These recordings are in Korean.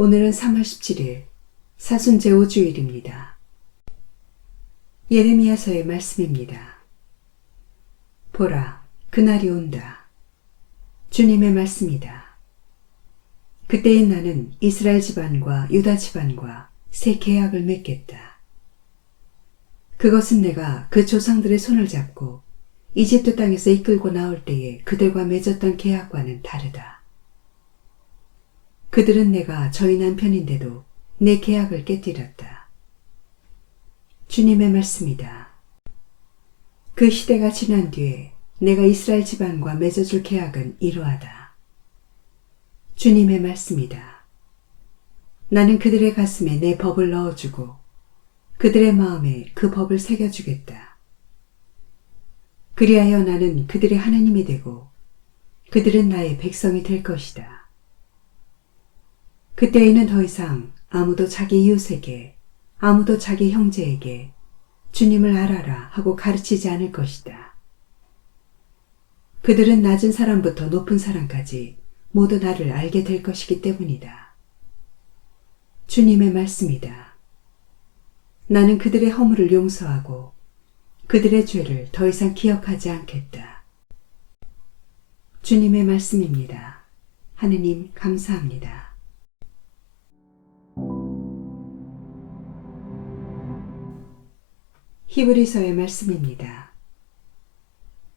오늘은 3월 17일 사순제오주일입니다. 예레미야서의 말씀입니다. 보라, 그날이 온다. 주님의 말씀이다. 그때인 나는 이스라엘 집안과 유다 집안과 새 계약을 맺겠다. 그것은 내가 그 조상들의 손을 잡고 이집트 땅에서 이끌고 나올 때에 그들과 맺었던 계약과는 다르다. 그들은 내가 저희 남편인데도 내 계약을 깨뜨렸다. 주님의 말씀이다. 그 시대가 지난 뒤에 내가 이스라엘 집안과 맺어줄 계약은 이러하다. 주님의 말씀이다. 나는 그들의 가슴에 내 법을 넣어주고 그들의 마음에 그 법을 새겨주겠다. 그리하여 나는 그들의 하나님이 되고 그들은 나의 백성이 될 것이다. 그때에는 더 이상 아무도 자기 이웃에게, 아무도 자기 형제에게 주님을 알아라 하고 가르치지 않을 것이다. 그들은 낮은 사람부터 높은 사람까지 모두 나를 알게 될 것이기 때문이다. 주님의 말씀이다. 나는 그들의 허물을 용서하고 그들의 죄를 더 이상 기억하지 않겠다. 주님의 말씀입니다. 하느님 감사합니다. 히브리서의 말씀입니다.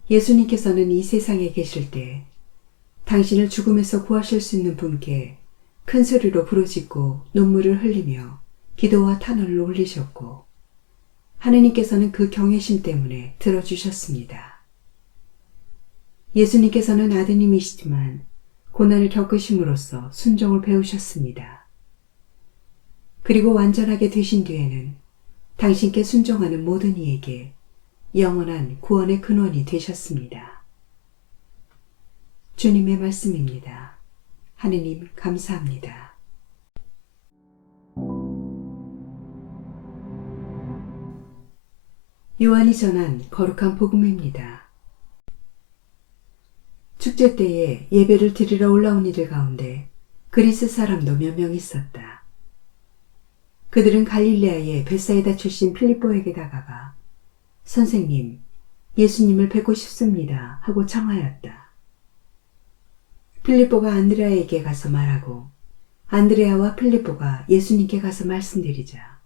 예수님께서는 이 세상에 계실 때 당신을 죽음에서 구하실 수 있는 분께 큰 소리로 부르짖고 눈물을 흘리며 기도와 탄원을 올리셨고 하느님께서는 그 경외심 때문에 들어주셨습니다. 예수님께서는 아드님이시지만 고난을 겪으심으로써 순종을 배우셨습니다. 그리고 완전하게 되신 뒤에는 당신께 순종하는 모든 이에게 영원한 구원의 근원이 되셨습니다. 주님의 말씀입니다. 하느님 감사합니다. 요한이 전한 거룩한 복음입니다. 축제 때에 예배를 드리러 올라온 이들 가운데 그리스 사람도 몇 명 있었다. 그들은 갈릴레아의 벳사이다 출신 필립보에게 다가가 선생님, 예수님을 뵙고 싶습니다 하고 청하였다. 필립보가 안드레아에게 가서 말하고 안드레아와 필립보가 예수님께 가서 말씀드리자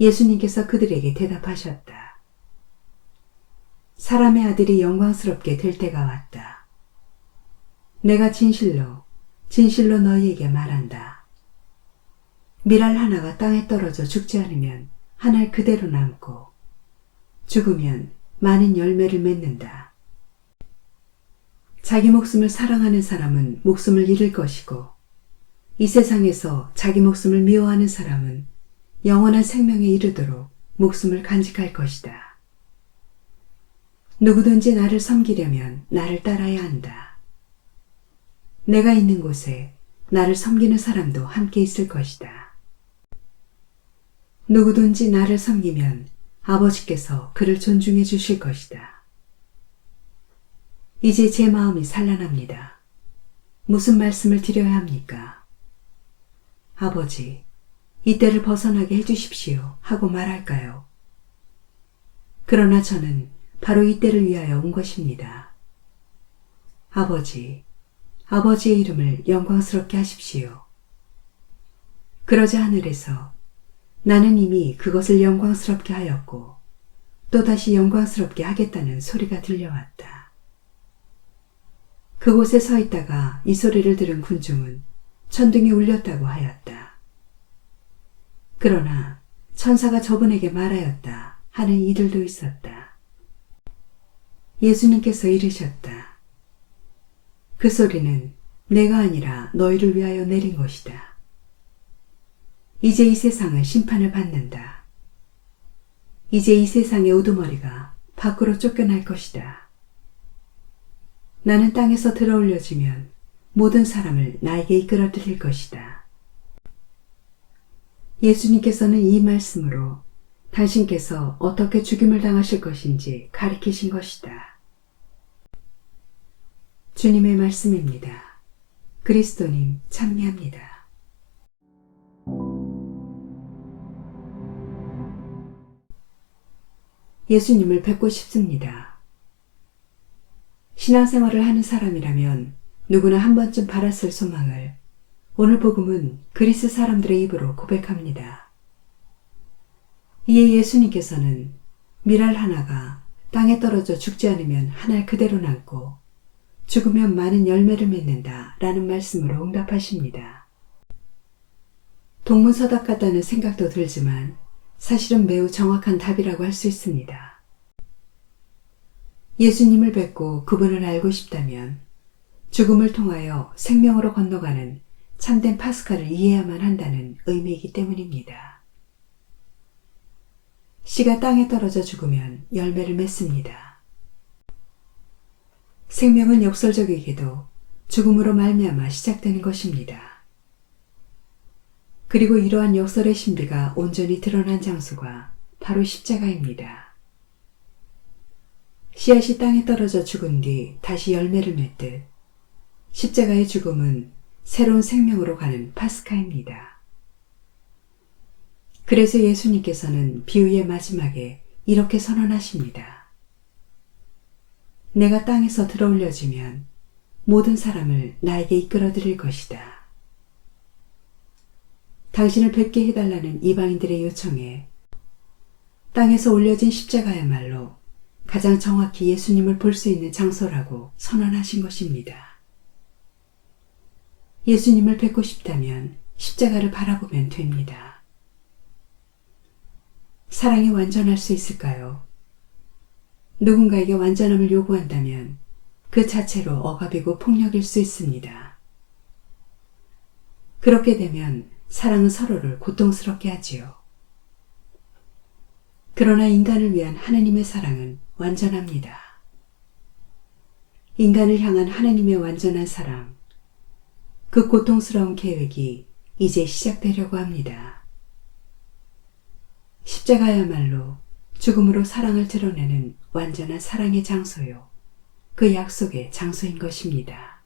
예수님께서 그들에게 대답하셨다. 사람의 아들이 영광스럽게 될 때가 왔다. 내가 진실로 진실로 너희에게 말한다. 밀알 하나가 땅에 떨어져 죽지 않으면 한 알 그대로 남고 죽으면 많은 열매를 맺는다. 자기 목숨을 사랑하는 사람은 목숨을 잃을 것이고 이 세상에서 자기 목숨을 미워하는 사람은 영원한 생명에 이르도록 목숨을 간직할 것이다. 누구든지 나를 섬기려면 나를 따라야 한다. 내가 있는 곳에 나를 섬기는 사람도 함께 있을 것이다. 누구든지 나를 섬기면 아버지께서 그를 존중해 주실 것이다. 이제 제 마음이 산란합니다. 무슨 말씀을 드려야 합니까? 아버지, 이때를 벗어나게 해주십시오 하고 말할까요? 그러나 저는 바로 이때를 위하여 온 것입니다. 아버지, 아버지의 이름을 영광스럽게 하십시오. 그러자 하늘에서 나는 이미 그것을 영광스럽게 하였고 또다시 영광스럽게 하겠다는 소리가 들려왔다. 그곳에 서 있다가 이 소리를 들은 군중은 천둥이 울렸다고 하였다. 그러나 천사가 저분에게 말하였다 하는 이들도 있었다. 예수님께서 이르셨다. 그 소리는 내가 아니라 너희를 위하여 내린 것이다. 이제 이 세상은 심판을 받는다. 이제 이 세상의 우두머리가 밖으로 쫓겨날 것이다. 나는 땅에서 들어올려지면 모든 사람을 나에게 이끌어 드릴 것이다. 예수님께서는 이 말씀으로 당신께서 어떻게 죽임을 당하실 것인지 가리키신 것이다. 주님의 말씀입니다. 그리스도님 참미합니다. 예수님을 뵙고 싶습니다. 신앙생활을 하는 사람이라면 누구나 한 번쯤 바랐을 소망을 오늘 복음은 그리스 사람들의 입으로 고백합니다. 이에 예수님께서는 밀알 하나가 땅에 떨어져 죽지 않으면 한 알 그대로 남고 죽으면 많은 열매를 맺는다 라는 말씀으로 응답하십니다. 동문서답 같다는 생각도 들지만 사실은 매우 정확한 답이라고 할 수 있습니다. 예수님을 뵙고 그분을 알고 싶다면 죽음을 통하여 생명으로 건너가는 참된 파스카를 이해해야만 한다는 의미이기 때문입니다. 씨가 땅에 떨어져 죽으면 열매를 맺습니다. 생명은 역설적이게도 죽음으로 말미암아 시작되는 것입니다. 그리고 이러한 역설의 신비가 온전히 드러난 장소가 바로 십자가입니다. 씨앗이 땅에 떨어져 죽은 뒤 다시 열매를 맺듯 십자가의 죽음은 새로운 생명으로 가는 파스카입니다. 그래서 예수님께서는 비유의 마지막에 이렇게 선언하십니다. 내가 땅에서 들어올려지면 모든 사람을 나에게 이끌어 드릴 것이다. 당신을 뵙게 해달라는 이방인들의 요청에 땅에서 올려진 십자가야말로 가장 정확히 예수님을 볼 수 있는 장소라고 선언하신 것입니다. 예수님을 뵙고 싶다면 십자가를 바라보면 됩니다. 사랑이 완전할 수 있을까요? 누군가에게 완전함을 요구한다면 그 자체로 억압이고 폭력일 수 있습니다. 그렇게 되면 사랑은 서로를 고통스럽게 하지요. 그러나 인간을 위한 하나님의 사랑은 완전합니다. 인간을 향한 하나님의 완전한 사랑, 그 고통스러운 계획이 이제 시작되려고 합니다. 십자가야말로 죽음으로 사랑을 드러내는 완전한 사랑의 장소요. 그 약속의 장소인 것입니다.